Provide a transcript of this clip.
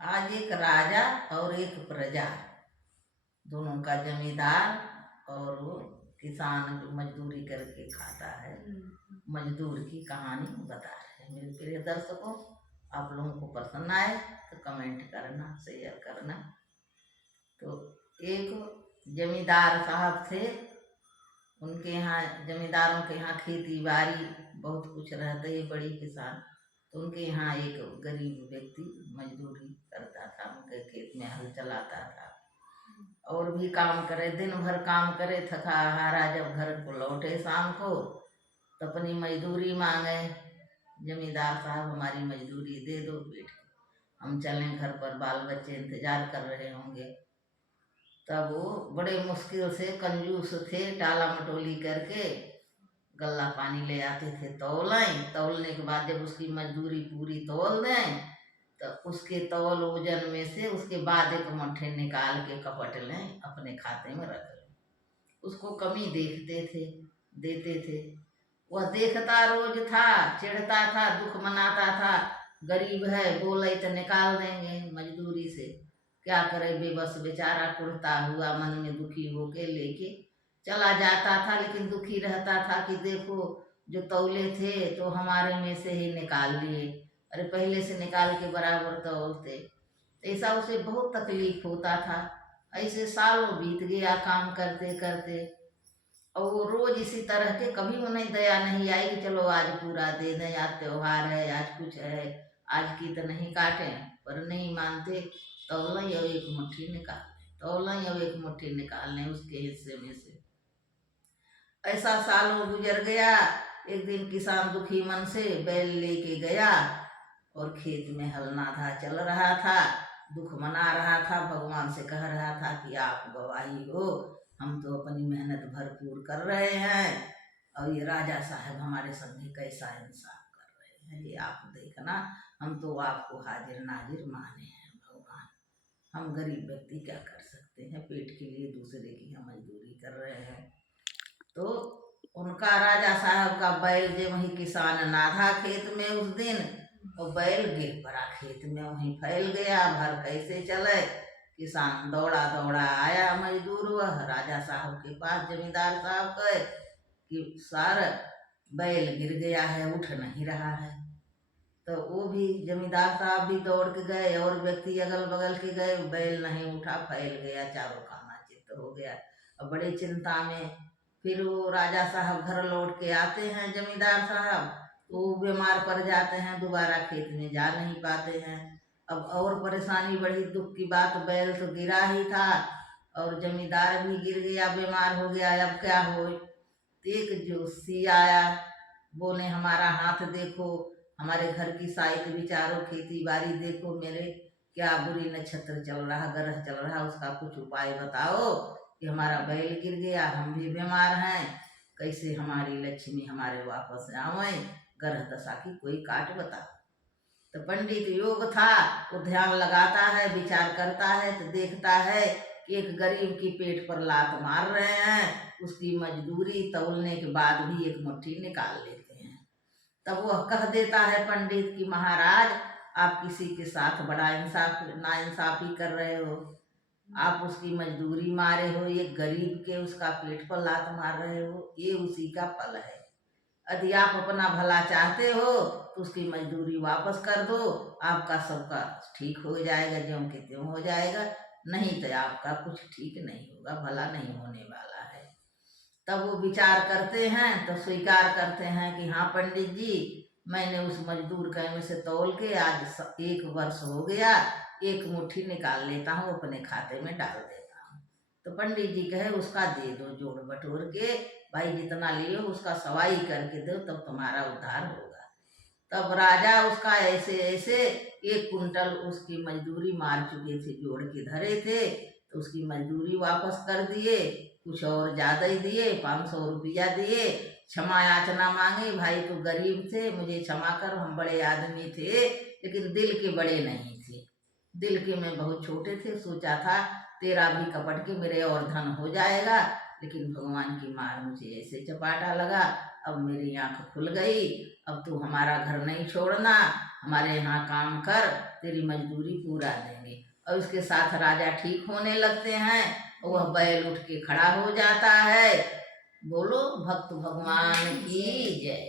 आज एक राजा और एक प्रजा, दोनों का जमींदार और वो किसान जो मजदूरी करके खाता है, मजदूर की कहानी बता रहे हैं। मेरे प्रिय दर्शकों, आप लोगों को पसंद आए तो कमेंट करना, शेयर करना। तो एक जमींदार साहब थे, उनके यहाँ जमींदारों के यहाँ खेती बाड़ी बहुत कुछ रहते है, बड़ी किसान। तो उनके यहाँ एक गरीब व्यक्ति मजदूरी करता था, उनके खेत में हल चलाता था और भी काम करे, दिन भर काम करे, थका हारा जब घर को लौटे शाम को तो अपनी मजदूरी मांगे। जमींदार साहब हमारी मजदूरी दे दो बेटे, हम चलें घर पर, बाल बच्चे इंतजार कर रहे होंगे। तब वो बड़े मुश्किल से, कंजूस थे, टाला मटोली करके गल्ला पानी ले आते थे, तौलने के बाद जब उसकी मजदूरी पूरी तौल दें तो उसके तौल वजन में से उसके बाद एक मुट्ठी निकाल के कपट लें, अपने खाते में रख लें। उसको कमी देखते थे, देते थे। वह देखता रोज था, चिढ़ता था, दुख मनाता था, गरीब है बोले तो निकाल देंगे मजदूरी से, क्या करे बेबस बेचारा, कुढ़ता हुआ मन में दुखी होके लेके चला जाता था। लेकिन दुखी रहता था कि देखो जो तौले थे तो हमारे में से ही निकाल लिए, अरे पहले से निकाल के बराबर तौलते। ऐसा उसे बहुत तकलीफ होता था। ऐसे सालों बीत गया काम करते करते, और वो रोज इसी तरह के, कभी उन्हें दया नहीं आई कि चलो आज पूरा दे दें, आज त्योहार है, आज कुछ है, आज की तो नहीं काटें। पर नहीं मानते, तौलें और एक मुट्ठी निकाल लें, तौलें और एक मुट्ठी निकाल लें उसके हिस्से में से। ऐसा सालों गुजर गया। एक दिन किसान दुखी मन से बैल लेके गया और खेत में हल नाधा चल रहा था, दुख मना रहा था, भगवान से कह रहा था कि आप गवाही हो, हम तो अपनी मेहनत भरपूर कर रहे हैं और ये राजा साहब हमारे संग कैसा इंसाफ कर रहे हैं, ये आप देखना, हम तो आपको हाजिर नाजिर माने हैं भगवान, हम गरीब व्यक्ति क्या कर सकते हैं, पेट के लिए दूसरे की हम मजदूरी कर रहे हैं। तो उनका राजा साहब का बैल जो वही किसान नाधा खेत में उस दिन, वो बैल गिर पड़ा खेत में, वहीं फैल गया, भर कैसे चले। किसान दौड़ा दौड़ा आया मजदूर वह राजा साहब के पास, जमींदार साहब के, कि सार बैल गिर गया है, उठ नहीं रहा है। तो वो भी जमींदार साहब भी दौड़ के गए और व्यक्ति अगल बगल के गए, बैल नहीं उठा, फैल गया, चारों खाना चित्त हो गया। अब बड़े चिंता में फिर वो राजा साहब घर लौट के आते हैं, जमींदार साहब वो बीमार पड़ जाते हैं, दोबारा खेत में जा नहीं पाते हैं। अब और परेशानी बढ़ी, दुख की बात, बैल तो गिरा ही था और जमींदार भी गिर गया, बीमार हो गया, अब क्या हो। एक जोशी आया, बोले हमारा हाथ देखो, हमारे घर की साइड विचारो, खेती बाड़ी देखो, मेरे क्या बुरी नक्षत्र चल रहा, ग्रह चल रहा, उसका कुछ उपाय बताओ कि हमारा बैल गिर गया, हम भी बीमार हैं, कैसे हमारी लक्ष्मी हमारे वापस आवे, ग्रह दशा की कोई काट बता। तो पंडित योग था, वो ध्यान लगाता है, विचार करता है, तो देखता है कि एक गरीब की पेट पर लात मार रहे हैं, उसकी मजदूरी तौलने के बाद भी एक मुट्ठी निकाल लेते हैं। तब वह कह देता है पंडित कि महाराज, आप किसी के साथ बड़ा नाइंसाफी कर रहे हो, आप उसकी मजदूरी मारे हो, ये गरीब के उसका पेट पर लात मार रहे हो, ये उसी का फल है। यदि आप अपना भला चाहते हो तो उसकी मजदूरी वापस कर दो, आपका सबका ठीक हो जाएगा, ज्यों के त्यों हो जाएगा, नहीं तो आपका कुछ ठीक नहीं होगा, भला नहीं होने वाला है। तब वो विचार करते हैं तो स्वीकार करते हैं कि हाँ पंडित जी, मैंने उस मजदूर के में से तौल के आज 1 वर्ष हो गया, एक मुट्ठी निकाल लेता हूँ, अपने खाते में डाल देता हूँ। तो पंडित जी कहे उसका दे दो, जोड़ बटोर के, भाई जितना लियो उसका सवाई करके दो, तब तुम्हारा उद्धार होगा। तब राजा उसका ऐसे ऐसे 1 कुंटल उसकी मजदूरी मार चुके थे, जोड़ के धरे थे, तो उसकी मजदूरी वापस कर दिए, कुछ और ज़्यादा ही दिए, 500 रुपया दिए, क्षमा याचना मांगी, भाई तो गरीब थे, मुझे क्षमा कर, हम बड़े आदमी थे लेकिन दिल के बड़े नहीं थे, दिल के में बहुत छोटे थे, सोचा था तेरा भी कपट के मेरे और धन हो जाएगा, लेकिन भगवान की मार मुझे ऐसे चपाटा लगा, अब मेरी आंख खुल गई, अब तू हमारा घर नहीं छोड़ना, हमारे यहाँ काम कर, तेरी मजदूरी पूरा देंगे। और उसके साथ राजा ठीक होने लगते हैं, वह बैल उठ के खड़ा हो जाता है। बोलो भक्त भगवान की जय।